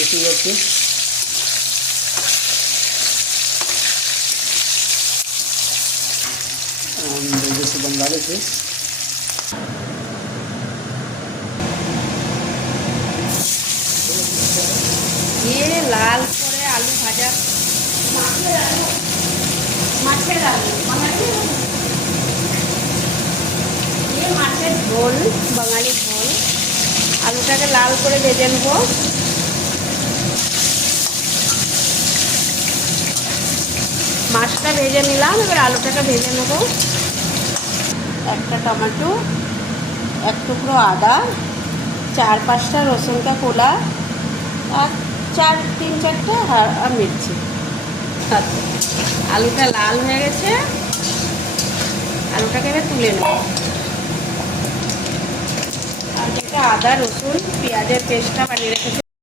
বেশি যাচ্ছে। जैसे बंगा देते ये लाल করে আলু ভাজা, মাছের আলু ये মাছের ঝোল, বাঙালি ঝোল। আলুটাকে লাল করে ভেজে নেব। মাছটা ভেজে নিলাম, এবার আলুটাকে ভেজে নেব। একটা টমেটো, এক টুকরো আদা, 4-5টা রসুন का কোলা, আর 3-4টা মির্চি। আলুটা লাল হয়ে গেছে, আলুটাকে এবার তুলে নেব। আর যেটা আদা রসুন পেঁয়াজের পেস্টটা বানিয়ে রেখেছি